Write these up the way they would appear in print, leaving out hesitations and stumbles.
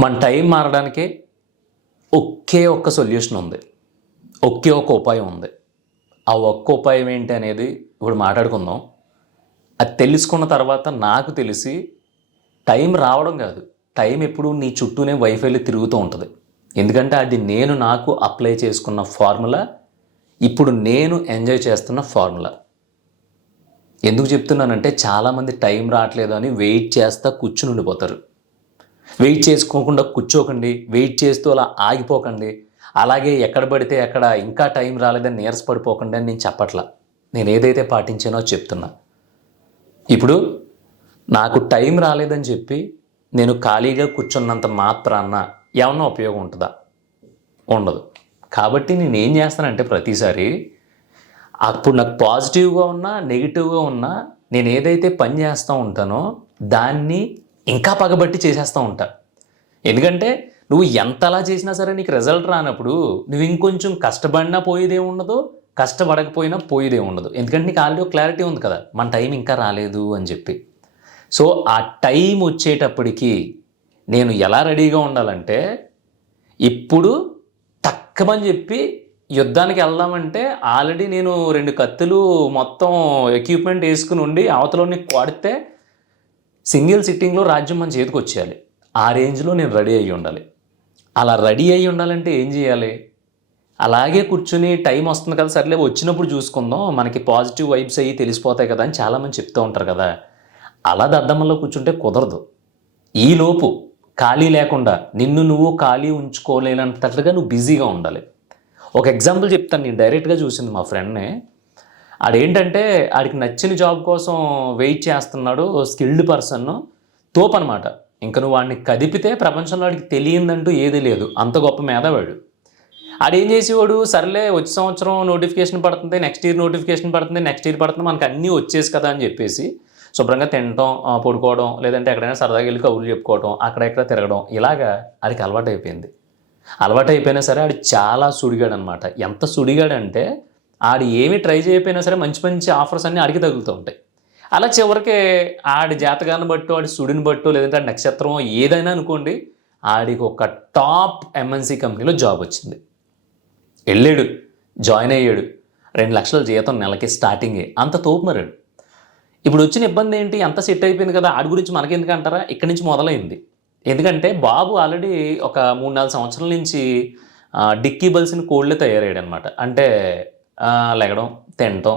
మన టైం మారడానికి ఒకే ఒక్క సొల్యూషన్ ఉంది. ఒకే ఒక్క ఉపాయం ఉంది. ఆ ఒక్క ఉపాయం ఏంటి అనేది ఇప్పుడు మాట్లాడుకుందాం. అది తెలుసుకున్న తర్వాత నాకు తెలిసి టైం రావడం కాదు, టైం ఎప్పుడు నీ చుట్టూనే వైఫైలో తిరుగుతూ ఉంటుంది. ఎందుకంటే అది నేను నాకు అప్లై చేసుకున్న ఫార్ములా, ఇప్పుడు నేను ఎంజాయ్ చేస్తున్న ఫార్ములా. ఎందుకు చెప్తున్నానంటే చాలామంది టైం రావట్లేదు అని వెయిట్ చేస్తా కూర్చుని ఉండిపోతారు. వెయిట్ చేసుకోకుండా కూర్చోకండి, వెయిట్ చేస్తూ అలా ఆగిపోకండి, అలాగే ఎక్కడ పడితే అక్కడ ఇంకా టైం రాలేదని నీరసపడిపోకండి అని నేను చెప్పట్లా. నేను ఏదైతే పాటించానో చెప్తున్నా. ఇప్పుడు నాకు టైం రాలేదని చెప్పి నేను ఖాళీగా కూర్చున్నంత మాత్రాన ఏమన్నా ఉపయోగం ఉంటుందా? ఉండదు. కాబట్టి నేను ఏం చేస్తానంటే ప్రతిసారి అప్పుడు నాకు పాజిటివ్గా ఉన్నా నెగిటివ్గా ఉన్నా నేను ఏదైతే పని చేస్తూ ఉంటానో దాన్ని ఇంకా పగబట్టి చేసేస్తూ ఉంటా. ఎందుకంటే నువ్వు ఎంతలా చేసినా సరే నీకు రిజల్ట్ రానప్పుడు నువ్వు ఇంకొంచెం కష్టపడినా పోయేదే ఉండదు, కష్టపడకపోయినా పోయేదే ఉండదు. ఎందుకంటే నీకు ఆల్రెడీ ఒక క్లారిటీ ఉంది కదా, మన టైం ఇంకా రాలేదు అని చెప్పి. సో ఆ టైం వచ్చేటప్పటికి నేను ఎలా రెడీగా ఉండాలంటే, ఇప్పుడు తక్కమని చెప్పి యుద్ధానికి వెళ్దామంటే ఆల్రెడీ నేను 2 కత్తులు మొత్తం ఎక్విప్మెంట్ వేసుకుని ఉండి అవతలని కొడితే సింగిల్ సిట్టింగ్లో రాజ్యం మన చేతికి వచ్చేయాలి. ఆ రేంజ్లో నేను రెడీ అయ్యి ఉండాలి. అలా రెడీ అయ్యి ఉండాలంటే ఏం చేయాలి? అలాగే కూర్చుని టైం వస్తుంది కదా, సర్లే వచ్చినప్పుడు చూసుకుందాం, మనకి పాజిటివ్ వైబ్స్ అయ్యి తెలిసిపోతాయి కదా అని చాలామంది చెప్తూ ఉంటారు కదా. అలా దద్దమ్మలో కూర్చుంటే కుదరదు. ఈలోపు ఖాళీ లేకుండా నిన్ను నువ్వు ఖాళీ ఉంచుకోలేనంతట్లుగా నువ్వు బిజీగా ఉండాలి. ఒక ఎగ్జాంపుల్ చెప్తాను. నేను డైరెక్ట్గా చూసింది మా ఫ్రెండ్ని. ఆడేంటంటే ఆడికి నచ్చిన జాబ్ కోసం వెయిట్ చేస్తున్నాడు. స్కిల్డ్ పర్సన్, తోపు అనమాట. ఇంకా నువ్వు వాడిని కదిపితే ప్రపంచంలో వాడికి తెలియందంటూ ఏదీ లేదు, అంత గొప్ప మేధావాడు. ఆడేం చేసేవాడు, సర్లే వచ్చే సంవత్సరం నోటిఫికేషన్ పడుతుంది, నెక్స్ట్ ఇయర్ నోటిఫికేషన్ పడుతుంది, నెక్స్ట్ ఇయర్ పడుతుంది, మనకు అన్నీ వచ్చేసి కదా అని చెప్పేసి శుభ్రంగా తినటం, పడుకోవడం, లేదంటే ఎక్కడైనా సరదాగా వెళ్ళి కబుర్లు చెప్పుకోవడం, అక్కడెక్కడ తిరగడం, ఇలాగా ఆడికి అలవాటు అయిపోయింది. అలవాటు అయిపోయినా సరే ఆడు చాలా సుడిగాడు అనమాట. ఎంత సుడిగాడంటే ఆడు ఏమి ట్రై చేయకపోయినా సరే మంచి మంచి ఆఫర్స్ అన్నీ ఆడికి తగులుతూ ఉంటాయి. అలా చివరికి ఆడి జాతకాన్ని బట్టు, ఆడి సుడిని బట్టు, లేదంటే ఆడి నక్షత్రం ఏదైనా అనుకోండి, ఆడికి ఒక టాప్ ఎంఎన్సీ కంపెనీలో జాబ్ వచ్చింది. వెళ్ళాడు, జాయిన్ అయ్యాడు. 2 లక్షల జీతం నెలకి స్టార్టింగే. అంత తోపు మరాడు. ఇప్పుడు వచ్చిన ఇబ్బంది ఏంటి? అంత సెట్ అయిపోయింది కదా, ఆడి గురించి మనకెందుకు అంటారా? ఇక్కడి నుంచి మొదలైంది. ఎందుకంటే బాబు ఆల్రెడీ ఒక 3-4 సంవత్సరాల నుంచి డిక్కీ బల్సిన కోళ్ళే తయారయ్యాడు అనమాట. అంటే లెగడం, తినటం,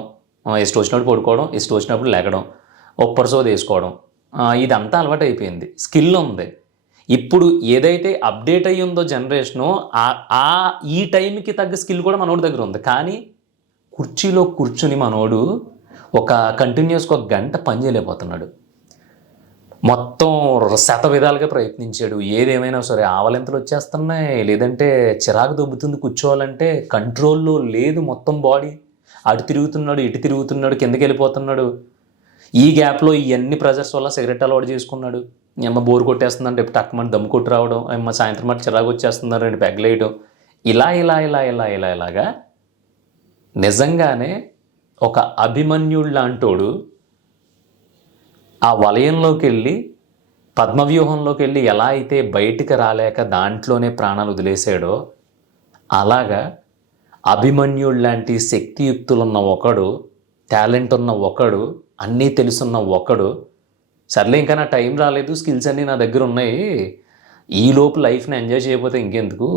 ఇష్టం వచ్చినప్పుడు పడుకోవడం, ఇష్టం వచ్చినప్పుడు లెగడం, ఒప్పరసోది వేసుకోవడం, ఇదంతా అలవాటు అయిపోయింది. స్కిల్ ఉంది. ఇప్పుడు ఏదైతే అప్డేట్ అయ్యి ఉందో జనరేషను, ఈ టైంకి తగ్గ స్కిల్ కూడా మనోడి దగ్గర ఉంది. కానీ కుర్చీలో కూర్చుని మనోడు కంటిన్యూస్గా 1 గంట పని చేయలేకపోతున్నాడు. మొత్తం విధాలుగా ప్రయత్నించాడు. ఏదేమైనా సరే ఆవలింతలు వచ్చేస్తున్నాయి, లేదంటే చిరాకు దొబ్బుతుంది, కూర్చోవాలంటే కంట్రోల్లో లేదు మొత్తం బాడీ. అటు తిరుగుతున్నాడు, ఇటు తిరుగుతున్నాడు, కిందకి వెళ్ళిపోతున్నాడు. ఈ గ్యాప్లో ఇవన్నీ ప్రెజర్స్ వల్ల సిగరెట్ అలవాటు చేసుకున్నాడు. ఏమో బోరు కొట్టేస్తుందని రేపు టక్కుమని దమ్ము కొట్టి రావడం, ఏమో సాయంత్రం మాట చిరాకు వచ్చేస్తున్నారు 2 పెగ్గలు వేయడం, ఇలాగా నిజంగానే ఒక అభిమన్యుడు లాంటోడు ఆ వలయంలోకి వెళ్ళి, పద్మవ్యూహంలోకి వెళ్ళి ఎలా అయితే బయటికి రాలేక దాంట్లోనే ప్రాణాలు వదిలేశాడో, అలాగా అభిమన్యుడు లాంటి శక్తియుక్తులున్న ఒకడు, టాలెంట్ ఉన్న ఒకడు, అన్నీ తెలుసున్న ఒకడు, సర్లే ఇంకా నా టైం రాలేదు, స్కిల్స్ అన్నీ నా దగ్గర ఉన్నాయి, ఈలోపు లైఫ్ని ఎంజాయ్ చేయకపోతే ఇంకెందుకు,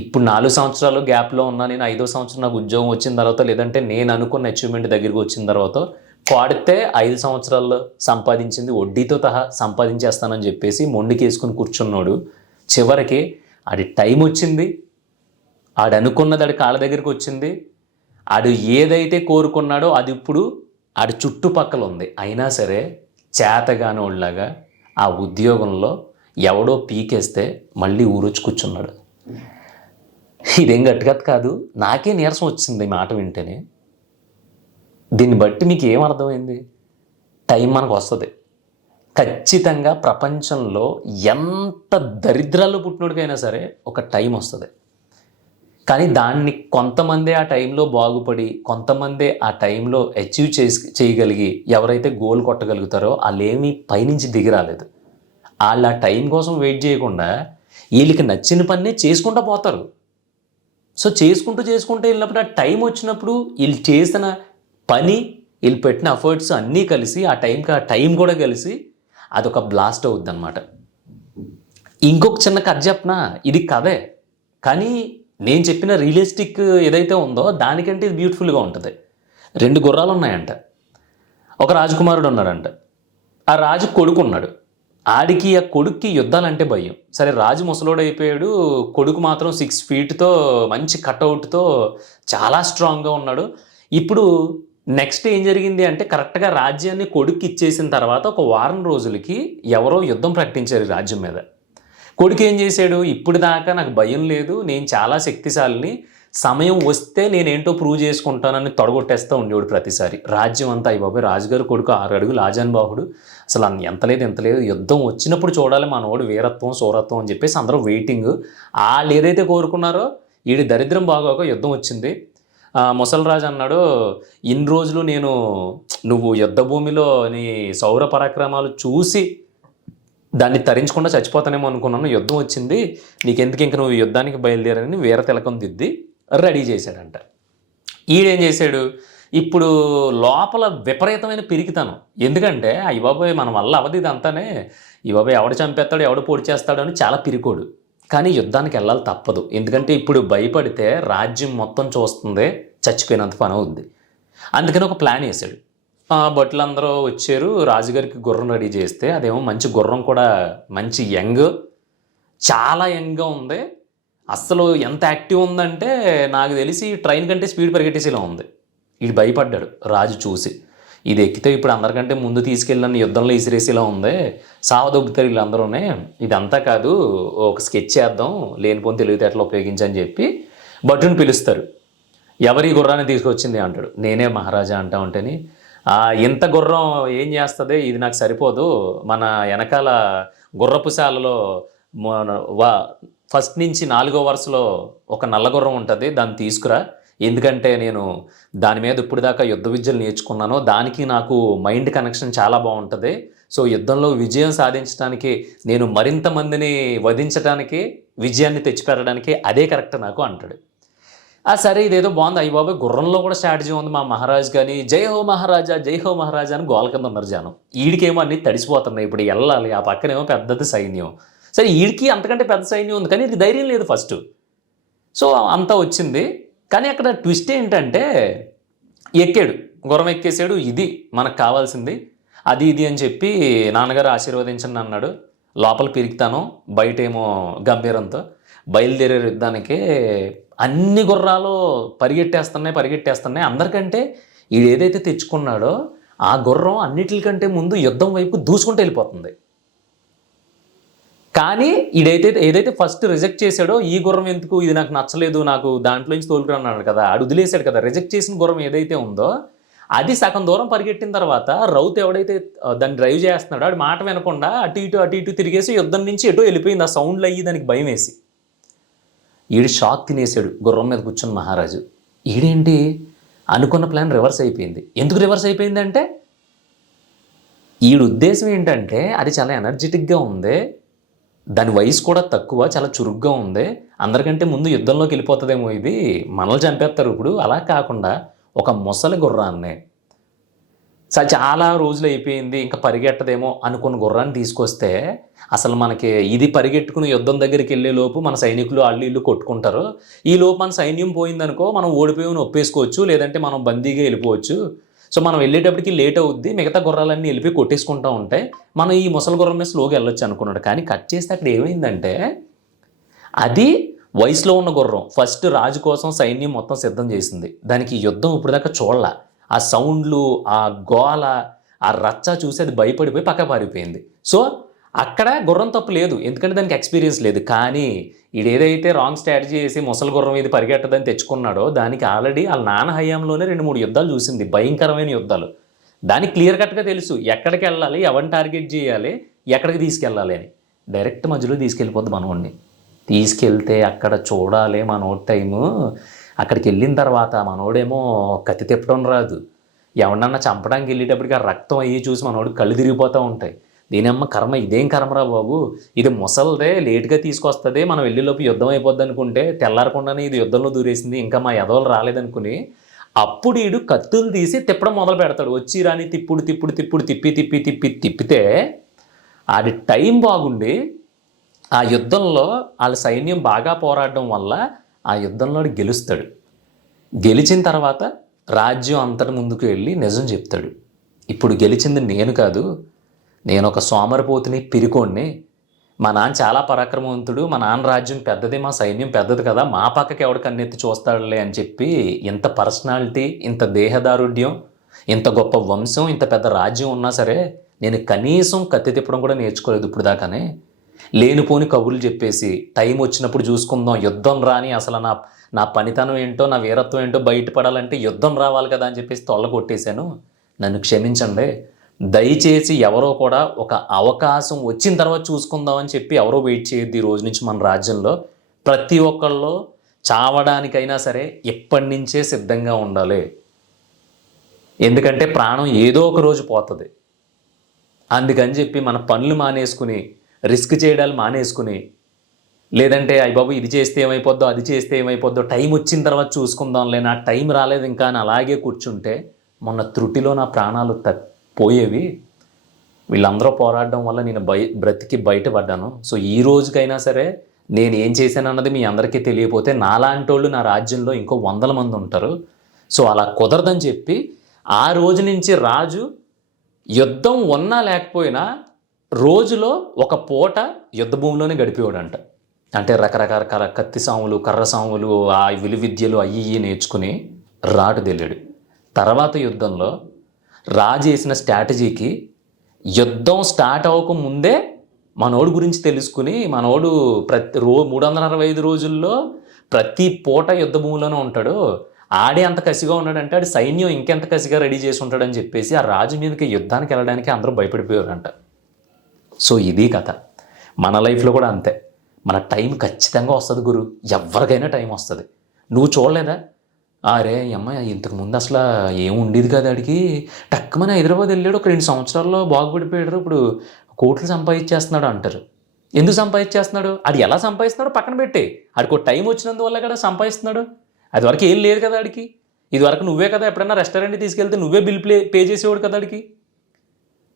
ఇప్పుడు 4 సంవత్సరాలు గ్యాప్లో ఉన్నా, నేను 5వ సంవత్సరం నాకు ఉద్యోగం వచ్చిన తర్వాత, లేదంటే నేను అనుకున్న అచీవ్మెంట్ దగ్గరికి వచ్చిన తర్వాత కొడితే 5 సంవత్సరాల్లో సంపాదించింది వడ్డీతో సహా సంపాదించేస్తానని చెప్పేసి మొండికేసుకుని కూర్చున్నాడు. చివరికి ఆడి టైం వచ్చింది, ఆడు అనుకున్నది ఆడి కాళ్ళ దగ్గరికి వచ్చింది, ఆడు ఏదైతే కోరుకున్నాడో అది ఇప్పుడు ఆడి చుట్టుపక్కల ఉంది. అయినా సరే చేతగానోళ్ళలాగా ఆ ఉద్యోగంలో ఎవడో పీకేస్తే మళ్ళీ ఊరొచ్చి కూర్చున్నాడు. ఇదేం గట్టిగా కాదు, నాకే నీరసం వచ్చింది ఈ మాట వింటేనే. దీన్ని బట్టి మీకు ఏం అర్థమైంది? టైం మనకు వస్తుంది ఖచ్చితంగా. ప్రపంచంలో ఎంత దరిద్రాల్లో పుట్టినోడికైనా సరే ఒక టైం వస్తుంది. కానీ దాన్ని కొంతమంది ఆ టైంలో బాగుపడి, కొంతమంది ఆ టైంలో అచీవ్ చేయగలిగి ఎవరైతే గోల్ కొట్టగలుగుతారో వాళ్ళేమీ పైనుంచి దిగి రాలేదు. వాళ్ళు ఆ టైం కోసం వెయిట్ చేయకుండా వీళ్ళకి నచ్చిన పని చేసుకుంటూ పోతారు. సో చేసుకుంటూ వెళ్ళినప్పుడు ఆ టైం వచ్చినప్పుడు వీళ్ళు చేసిన పని, వీళ్ళు పెట్టిన ఎఫర్ట్స్ అన్నీ కలిసి ఆ టైం కూడా కలిసి అదొక బ్లాస్ట్ అవుద్ది అనమాట. ఇంకొక చిన్న కథ చెప్పనా, ఇది కథే కానీ నేను చెప్పిన రియలిస్టిక్ ఏదైతే ఉందో దానికంటే ఇది బ్యూటిఫుల్గా ఉంటుంది. 2 గుర్రాలు ఉన్నాయంట. ఒక రాజకుమారుడు ఉన్నాడంట. ఆ రాజు కొడుకు ఉన్నాడు. ఆ కొడుక్కి యుద్ధాలంటే భయం. సరే రాజు ముసలోడు అయిపోయాడు, కొడుకు మాత్రం 6 ఫీట్తో మంచి కట్అవుట్తో చాలా స్ట్రాంగ్గా ఉన్నాడు. ఇప్పుడు నెక్స్ట్ ఏం జరిగింది అంటే కరెక్ట్గా రాజ్యాన్ని కొడుక్కి ఇచ్చేసిన తర్వాత ఒక వారం రోజులకి ఎవరో యుద్ధం ప్రకటించారు రాజ్యం మీద. కొడుకు ఏం చేశాడు, ఇప్పుడు దాకా నాకు భయం లేదు, నేను చాలా శక్తిశాలిని, సమయం వస్తే నేనేంటో ప్రూవ్ చేసుకుంటానని తొడగొట్టేస్తూ ఉండేవాడు ప్రతిసారి. రాజ్యం అంతా అయ్యి బాబాయ్ రాజుగారు కొడుకు 6 అడుగులు ఆజానుబాహుడు, అసలు ఎంత లేదు, యుద్ధం వచ్చినప్పుడు చూడాలి మనోడు వీరత్వం శూరత్వం అని చెప్పేసి అందరూ వెయిటింగ్. వాళ్ళు ఏదైతే కోరుకున్నారో వీడి దరిద్రం బాగోక యుద్ధం వచ్చింది. ముసలిరాజు అన్నాడు, ఇన్ని రోజులు నువ్వు యుద్ధ భూమిలో నీ సౌర పరాక్రమాలు చూసి దాన్ని తరించకుండా చచ్చిపోతానేమో అనుకున్నాను, యుద్ధం వచ్చింది, నీకెందుకు ఇంక నువ్వు యుద్ధానికి బయలుదేరని వీర తిలకం దిద్ది రెడీ చేశాడంట. ఈడేం చేశాడు, ఇప్పుడు లోపల విపరీతమైన పిరికితనం. ఎందుకంటే అయ్య బాబాయ్ మన వల్ల అవధి ఇదంతానే, ఈ బాబాయ్ ఎవడు చంపేస్తాడు ఎవడు పొడి చేస్తాడు అని చాలా పిరికోడు. కానీ యుద్ధానికి వెళ్ళాలి తప్పదు, ఎందుకంటే ఇప్పుడు భయపడితే రాజ్యం మొత్తం చూస్తుంది, చచ్చిపోయినంత పని అవుద్ది. అందుకని ఒక ప్లాన్ వేశాడు. భటులందరూ వచ్చారు, రాజుగారికి గుర్రం రెడీ చేస్తే అదేమో మంచి గుర్రం కూడా మంచి చాలా యంగ్గా ఉంది. అస్సలు ఎంత యాక్టివ్ ఉందంటే నాకు తెలిసి ట్రైన్ కంటే స్పీడ్ పరిగెట్టేసేలా ఉంది. ఇది భయపడ్డాడు రాజు చూసి, ఇది ఎక్కితే ఇప్పుడు అందరికంటే ముందు తీసుకెళ్ళిన యుద్ధంలో ఇసిరేసేలా ఉంది, సావదొబ్బుతారు వీళ్ళందరూనే, ఇదంతా కాదు ఒక స్కెచ్ చేద్దాం, లేనిపోని తెలివితేటలు ఉపయోగించని చెప్పి భటుని పిలుస్తారు. ఎవరి గుర్రాన్ని తీసుకొచ్చింది అంటాడు. నేనే మహారాజా అంటా ఉంటేని, ఇంత గుర్రం ఏం చేస్తుంది, ఇది నాకు సరిపోదు, మన వెనకాల గుర్రపుశాలలో ఫస్ట్ నుంచి 4వ వరుసలో ఒక నల్ల గుర్రం ఉంటుంది, దాన్ని తీసుకురా, ఎందుకంటే నేను దాని మీద ఇప్పుడు దాకా యుద్ధ విద్యలు నేర్చుకున్నాను, దానికి నాకు మైండ్ కనెక్షన్ చాలా బాగుంటుంది, సో యుద్ధంలో విజయం సాధించడానికి నేను మరింత మందిని వధించడానికి విజయాన్ని తెచ్చిపెట్టడానికి అదే కరెక్ట్ నాకు అంటాడు. సరే ఇదేదో బాగుంది, అయ్యి బాబాయ్ గుర్రంలో కూడా స్ట్రాటజీ ఉంది మా మహారాజు, కానీ జై హో మహారాజా జై హో మహారాజా అని గోల కింద ఉన్నారు జనం. ఈడికేమో అన్నీ తడిసిపోతున్నాయి, ఇప్పుడు వెళ్ళాలి, ఆ పక్కనేమో పెద్దది సైన్యం. సరే ఈడికి అంతకంటే పెద్ద సైన్యం ఉంది కానీ ఇది ధైర్యం లేదు ఫస్ట్. సో అంతా వచ్చింది, కానీ అక్కడ ట్విస్ట్ ఏంటంటే ఎక్కాడు, గుర్రం ఎక్కేసాడు, ఇది మనకు కావాల్సింది, అది ఇది అని చెప్పి నాన్నగారు ఆశీర్వదించండి అన్నాడు. లోపల పిరికితాను, బయటేమో గంభీరంతో బయలుదేరే యుద్ధానికి. అన్ని గుర్రాలు పరిగెట్టేస్తున్నాయి. అందరికంటే ఈడు ఏదైతే తెచ్చుకున్నాడో ఆ గుర్రం అన్నిటికంటే ముందు యుద్ధం వైపు దూసుకుంటూ వెళ్ళిపోతుంది. కానీ ఏదైతే ఫస్ట్ రిజెక్ట్ చేశాడో, ఈ గుర్రం ఎందుకు, ఇది నాకు నచ్చలేదు, నాకు దాంట్లో నుంచి తోలుకురన్నాడు కదా, ఆడు వదిలేశాడు కదా, రిజెక్ట్ చేసిన గుర్రం ఏదైతే ఉందో అది సగం దూరం పరిగెట్టిన తర్వాత రౌత్ ఎవడైతే దాన్ని డ్రైవ్ చేస్తున్నాడో ఆడు మాట వినకుండా అటు ఇటు తిరిగేసి యుద్ధం నుంచి ఎటో వెళ్ళిపోయింది. ఆ సౌండ్లు అయ్యి దానికి భయం వేసి ఈడు షాక్ తినేసాడు గుర్రం మీద కూర్చున్న మహారాజు. ఈడేంటి అనుకున్న ప్లాన్ రివర్స్ అయిపోయింది. ఎందుకు రివర్స్ అయిపోయిందంటే ఈడు ఉద్దేశం ఏంటంటే అది చాలా ఎనర్జెటిక్గా ఉంది, దాని వయసు కూడా తక్కువ, చాలా చురుగ్గా ఉంది, అందరికంటే ముందు యుద్ధంలోకి వెళ్ళిపోతుందేమో, ఇది మనల్ని చంపేస్తారు ఇప్పుడు, అలా కాకుండా ఒక ముసలి గుర్రాన్ని చాలా రోజులు అయిపోయింది ఇంకా పరిగెట్టదేమో అనుకున్న గుర్రాన్ని తీసుకొస్తే అసలు మనకి ఇది పరిగెట్టుకుని యుద్ధం దగ్గరికి వెళ్ళే లోపు మన సైనికులు ఇల్లు కొట్టుకుంటారు, ఈ లోపు మన సైన్యం పోయిందనుకో మనం ఓడిపోయి ఒప్పేసుకోవచ్చు, లేదంటే మనం బందీగా వెళ్ళిపోవచ్చు, సో మనం వెళ్ళేటప్పటికి లేట్ అవుద్ది, మిగతా గుర్రాలన్నీ వెళ్ళిపోయి కొట్టేసుకుంటూ ఉంటాయి, మనం ఈ ముసలి గుర్రం మీద స్లోగా వెళ్ళొచ్చు అనుకున్నాడు. కానీ కట్ చేస్తే అక్కడ ఏమైందంటే అది వయసులో ఉన్న గుర్రం ఫస్ట్ రాజు కోసం సైన్యం మొత్తం సిద్ధం చేసింది, దానికి యుద్ధం ఇప్పుడు దాకా చూడాల, ఆ సౌండ్లు ఆ గోల ఆ రచ్చ చూసి అది భయపడిపోయి పక్క పారిపోయింది. సో అక్కడ గుర్రం తప్పు లేదు, ఎందుకంటే దానికి ఎక్స్పీరియన్స్ లేదు. కానీ ఏదైతే రాంగ్ స్ట్రాటజీ చేసి ముసలి గుర్రం ఇది పరిగెట్టదని తెచ్చుకున్నాడో దానికి ఆల్రెడీ వాళ్ళ నాన్న హయాంలోనే 2-3 యుద్ధాలు చూసింది, భయంకరమైన యుద్ధాలు. దానికి క్లియర్ కట్గా తెలుసు ఎక్కడికి వెళ్ళాలి, ఎవరిని టార్గెట్ చేయాలి, ఎక్కడికి తీసుకెళ్ళాలి అని. డైరెక్ట్ మధ్యలో తీసుకెళ్ళిపోద్ది మనోడిని. తీసుకెళ్తే అక్కడ చూడాలి మనోడి టైము. అక్కడికి వెళ్ళిన తర్వాత మనోడేమో కత్తి తిప్పడం రాదు, ఎవడన్నా చంపడానికి వెళ్ళేటప్పటికి ఆ రక్తం అయ్యి చూసి మనోడు కళ్ళు తిరిగిపోతూ ఉంటాయి. దీనమ్మ కర్మ, ఇదేం కర్మరా బాబు, ఇది ముసల్దే, లేటుగా తీసుకొస్తుంది, మనం వెళ్ళేలోపు యుద్ధం అయిపోద్ది అనుకుంటే తెల్లారకుండానే ఇది యుద్ధంలో దూరేసింది, ఇంకా మా ఎదవలు రాలేదనుకుని అప్పుడు ఈడు కత్తులు తీసి తిప్పడం మొదలు పెడతాడు. వచ్చి రాని తిప్పితే ఆడి టైం బాగుండి ఆ యుద్ధంలో వాళ్ళ సైన్యం బాగా పోరాడడం వల్ల ఆ యుద్ధంలో గెలుస్తాడు. గెలిచిన తర్వాత రాజ్యం అంతటి ముందుకు వెళ్ళి నిజం చెప్తాడు. ఇప్పుడు గెలిచింది నేను కాదు, నేను ఒక సోమరిపోతుని, పిరికోణ్ణి. మా నాన్న చాలా పరాక్రమవంతుడు, మా నాన్న రాజ్యం పెద్దది, మా సైన్యం పెద్దది కదా, మా పక్కకి ఎవడు కన్నెత్తి చూస్తాడులే అని చెప్పి ఇంత పర్సనాలిటీ, ఇంత దేహదారుఢ్యం, ఇంత గొప్ప వంశం, ఇంత పెద్ద రాజ్యం ఉన్నా సరే నేను కనీసం కత్తి తిప్పడం కూడా నేర్చుకోలేదు ఇప్పుడు దాకానే. లేనిపోని కబుర్లు చెప్పేసి టైం వచ్చినప్పుడు చూసుకుందాం, యుద్ధం రాని, అసలు నా పనితనం ఏంటో, నా వీరత్వం ఏంటో బయటపడాలంటే యుద్ధం రావాలి కదా అని చెప్పేసి తొల్ల కొట్టేశాను. నన్ను క్షమించండి. దయచేసి ఎవరో కూడా ఒక అవకాశం వచ్చిన తర్వాత చూసుకుందామని చెప్పి ఎవరో వెయిట్ చేయొద్దు. ఈ రోజు నుంచి మన రాజ్యంలో ప్రతి ఒక్కళ్ళు చావడానికైనా సరే ఎప్పటి నుంచే సిద్ధంగా ఉండాలి. ఎందుకంటే ప్రాణం ఏదో ఒక రోజు పోతుంది. అందుకని చెప్పి మన పనులు మానేసుకుని, రిస్క్ చేయడాలు మానేసుకుని, లేదంటే అయ్యబాబు ఇది చేస్తే ఏమైపోద్దో, అది చేస్తే ఏమైపోద్దో, టైం వచ్చిన తర్వాత చూసుకుందాంలే, నా టైం రాలేదు ఇంకా అని అలాగే కూర్చుంటే మొన్న త్రుటిలో నా ప్రాణాలు పోయేవి. వీళ్ళందరూ పోరాడడం వల్ల నేను బ్రతికి బయటపడ్డాను. సో ఈ రోజుకైనా సరే నేను ఏం చేశానన్నది మీ అందరికీ తెలియకపోతే నాలాంటి వాళ్ళు నా రాజ్యంలో ఇంకో 100 మంది ఉంటారు. సో అలా కుదరదని చెప్పి ఆ రోజు నుంచి రాజు యుద్ధం ఉన్నా లేకపోయినా రోజులో ఒక పూట యుద్ధ భూమిలోనే గడిపేవాడంట. అంటే రకరకాల కత్తి సాములు, కర్ర సాములు, ఆ విలువిద్యలు అయ్యి నేర్చుకుని రాటు తెల్లాడు. తర్వాత యుద్ధంలో రాజు వేసిన స్ట్రాటజీకి యుద్ధం స్టార్ట్ అవ్వక ముందే మనోడు గురించి తెలుసుకుని, మనోడు 365 రోజుల్లో ప్రతి పూట యుద్ధ భూమిలోనే ఉంటాడు, ఆడే అంత కసిగా ఉన్నాడంటే ఆడి సైన్యం ఇంకెంత కసిగా రెడీ చేసి ఉంటాడని చెప్పేసి ఆ రాజు మీదకి యుద్ధానికి వెళ్ళడానికి అందరూ భయపడిపోయారంట. సో ఇది కథ. మన లైఫ్లో కూడా అంతే. మన టైం ఖచ్చితంగా వస్తుంది గురు, ఎవరికైనా టైం వస్తుంది. నువ్వు చూడలేదా? అరే అమ్మాయి ఇంతకుముందు అసలు ఏం ఉండేది కదా, ఆడికి టక్కుమని హైదరాబాద్ వెళ్ళాడు, ఒక 2 సంవత్సరాల్లో బాగుపడిపోయాడు, ఇప్పుడు కోట్లు సంపాదించేస్తున్నాడు అంటారు. ఎందుకు సంపాదించేస్తున్నాడు? ఆడు ఎలా సంపాదిస్తున్నాడు పక్కన పెట్టి, ఆడికి ఒక టైం వచ్చినందువల్ల కదా సంపాదిస్తున్నాడు. అది వరకు ఏం లేదు కదా ఆడికి. ఇది వరకు నువ్వే కదా ఎప్పుడన్నా రెస్టారెంట్కి తీసుకెళ్తే నువ్వే బిల్ పే చేసేవాడు కదా ఆడికి.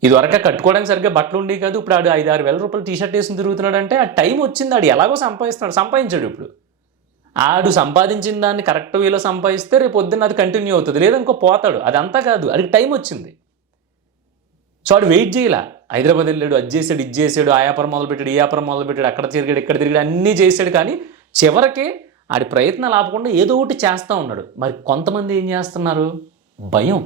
ఇది వరకు కట్టుకోవడానికి సరిగ్గా బట్టలు ఉండేవి కాదు. ఇప్పుడు ఆడు 5-6 వేల రూపాయలు టీషర్ట్ వేసుకుని తిరుగుతున్నాడు అంటే ఆ టైం వచ్చింది, ఆడు ఎలాగో సంపాదించాడు. ఇప్పుడు ఆడు సంపాదించిన దాన్ని కరెక్ట్ వేలో సంపాదిస్తే రేపు పొద్దున్న అది కంటిన్యూ అవుతుంది, లేదా ఇంకో పోతాడు. అదంతా కాదు, ఆడికి టైం వచ్చింది. సో ఆడు వెయిట్ చేయలే. హైదరాబాద్ వెళ్ళాడు, అది చేసాడు, ఇది చేసాడు, ఆ వ్యాపారం మొదలుపెట్టాడు, ఈ వ్యాపారం మొదలుపెట్టాడు, అక్కడ తిరిగాడు, ఇక్కడ తిరిగాడు, అన్నీ చేశాడు. కానీ చివరికి ఆడి ప్రయత్నాలు ఆపకుండా ఏదో ఒకటి చేస్తూ ఉన్నాడు. మరి కొంతమంది ఏం చేస్తున్నారు? భయం.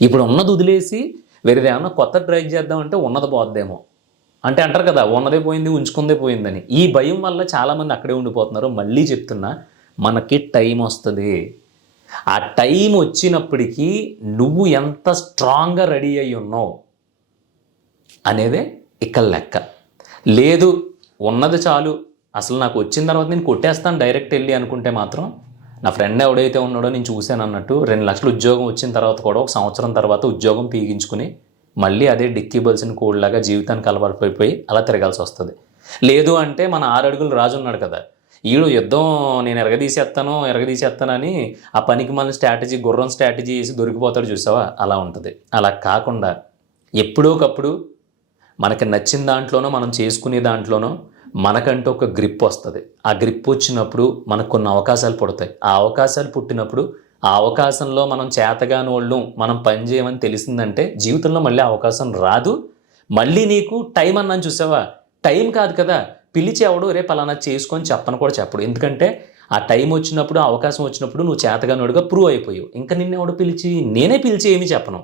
ఇప్పుడు ఉన్నది వదిలేసి వేరేది ఏమన్నా కొత్త ట్రై చేద్దామంటే ఉన్నది పోద్దేమో అంటే అంటారు కదా, ఉన్నదే పోయింది ఉంచుకుందే పోయిందని. ఈ భయం వల్ల చాలామంది అక్కడే ఉండిపోతున్నారు. మళ్ళీ చెప్తున్నా, మనకి టైం వస్తుంది. ఆ టైం వచ్చినప్పటికీ నువ్వు ఎంత స్ట్రాంగ్గా రెడీ అయ్యి ఉన్నావు అనేదే ఇక్కడ లెక్క. లేదు ఉన్నది చాలు, అసలు నాకు వచ్చిన తర్వాత నేను కొట్టేస్తాను డైరెక్ట్ వెళ్ళి అనుకుంటే మాత్రం, నా ఫ్రెండ్ ఎవడైతే ఉన్నాడో నేను చూశాను అన్నట్టు 2 లక్షలు ఉద్యోగం వచ్చిన తర్వాత కూడా 1 సంవత్సరం తర్వాత ఉద్యోగం పీగించుకుని మళ్ళీ అదే డిక్కీ బల్సిన కోడ్లాగా జీవితానికి అలవాటు అలా తిరగాల్సి వస్తుంది. లేదు అంటే మన 6 అడుగులు రాజు ఉన్నాడు కదా, ఈడు యుద్ధం నేను ఎరగదీసేస్తానని ఆ పనికి మన స్ట్రాటజీ, గుర్రం స్ట్రాటజీ వేసి దొరికిపోతాడు చూసావా, అలా ఉంటుంది. అలా కాకుండా ఎప్పుడోకప్పుడు మనకి నచ్చిన దాంట్లోనో మనం చేసుకునే దాంట్లోనో మనకంటూ ఒక గ్రిప్ వస్తుంది. ఆ గ్రిప్ వచ్చినప్పుడు మనకు కొన్ని అవకాశాలు పుడతాయి. ఆ అవకాశాలు పుట్టినప్పుడు ఆ అవకాశంలో మనం చేతగాని వాళ్ళు, మనం పని చేయమని తెలిసిందంటే జీవితంలో మళ్ళీ అవకాశం రాదు. మళ్ళీ నీకు టైం అన్నాను చూసావా, టైం కాదు కదా, పిలిచేవాడు రేపు అలానా చేసుకొని చెప్పను కూడా చెప్పడు. ఎందుకంటే ఆ టైం వచ్చినప్పుడు, ఆ అవకాశం వచ్చినప్పుడు నువ్వు చేతగానోడుగా ప్రూవ్ అయిపోయావు. ఇంకా నిన్నెవడు నేనే పిలిచి ఏమీ చెప్పను.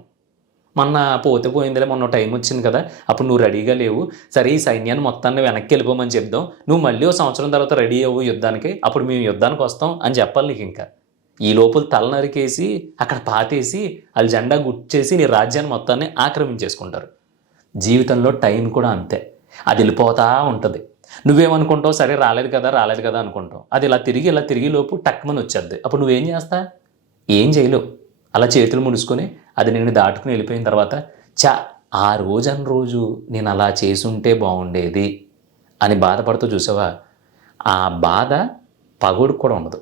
మొన్న పోయిందిలే, మొన్న టైం వచ్చింది కదా, అప్పుడు నువ్వు రెడీగా లేవు, సరే ఈ సైన్యాన్ని మొత్తాన్ని వెనక్కి వెళ్ళిపోమని చెప్దాం, నువ్వు మళ్ళీ 1 సంవత్సరం తర్వాత రెడీ అవ్వు యుద్ధానికి, అప్పుడు మేము యుద్ధానికి వస్తాం అని చెప్పాలి నీకు. ఇంకా ఈ లోపల తల నరికేసి అక్కడ పాతేసి వాళ్ళ జెండా గుర్చేసి నీ రాజ్యాన్ని మొత్తాన్ని ఆక్రమించేసుకుంటారు. జీవితంలో టైం కూడా అంతే, అది వెళ్ళిపోతూ ఉంటుంది. నువ్వేమనుకుంటావు, సరే రాలేదు కదా అనుకుంటావు. అది ఇలా తిరిగి లోపు టక్మని వచ్చేద్ది. అప్పుడు నువ్వేం చేస్తా? ఏం చేయలేవు. అలా చేతులు ముడుచుకొని అది నిన్ను దాటుకుని వెళ్ళిపోయిన తర్వాత ఆ రోజని రోజు నేను అలా చేసుంటే బాగుండేది అని బాధపడుతూ చూసావా, ఆ బాధ పగోడికి కూడా ఉండదు.